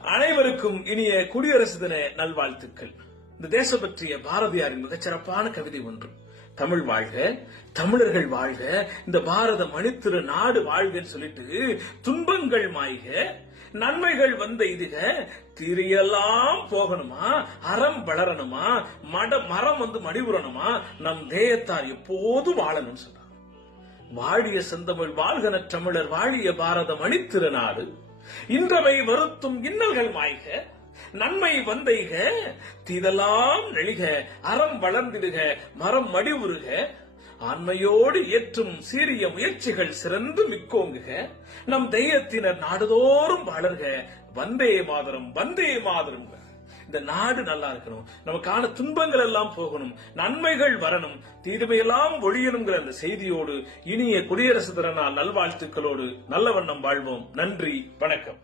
அனைவருக்கும் இனிய குடியரசு தின நல்வாழ்த்துக்கள். இந்த தேசம் பற்றிய பாரதியாரின் மிகச்சிறப்பான கவிதை ஒன்று. தமிழ் வாழ்க, தமிழர்கள் வாழ்க, இந்த பாரத மணித்திரு நாடு வாழ்கன்னு சொல்லிட்டு துன்பங்கள் மாய்க, நன்மைகள் வந்த இதுக, திரியெல்லாம் போகணுமா, அறம் வளரணுமா, மரம் மடிவுறணுமா, நம் தேயத்தார் எப்போதும் வாழணும்னு சொல்றாங்க. வாழிய செந்தமிழ் வாழ்கன தமிழர் வாழிய பாரத மணித்திருநாடு, இன்றவை வருத்தும் இன்னல்கள் மாய்க, நன்மை வந்தைக, தீதெல்லாம் நெளிக, அறம் வளர்ந்திடுக, மரம் மடிவுறுக, ஆண்மையோடு ஏற்றும் சீரிய முயற்சிகள் சிறந்து மிக்கோங்குக, நம் தெய்வத்தினர் நாடுதோறும் வளர்க, வந்தே மாதரம் வந்தே மாதரம். இந்த நாடு நல்லா இருக்கணும், நமக்கான துன்பங்கள் எல்லாம் போகணும், நன்மைகள் வரணும், தீதுமையெல்லாம் ஒழியணுங்கிற அந்த செய்தியோடு இனிய குடியரசு தின நாள் நல்வாழ்த்துக்களோடு நல்ல வண்ணம் வாழ்வோம். நன்றி, வணக்கம்.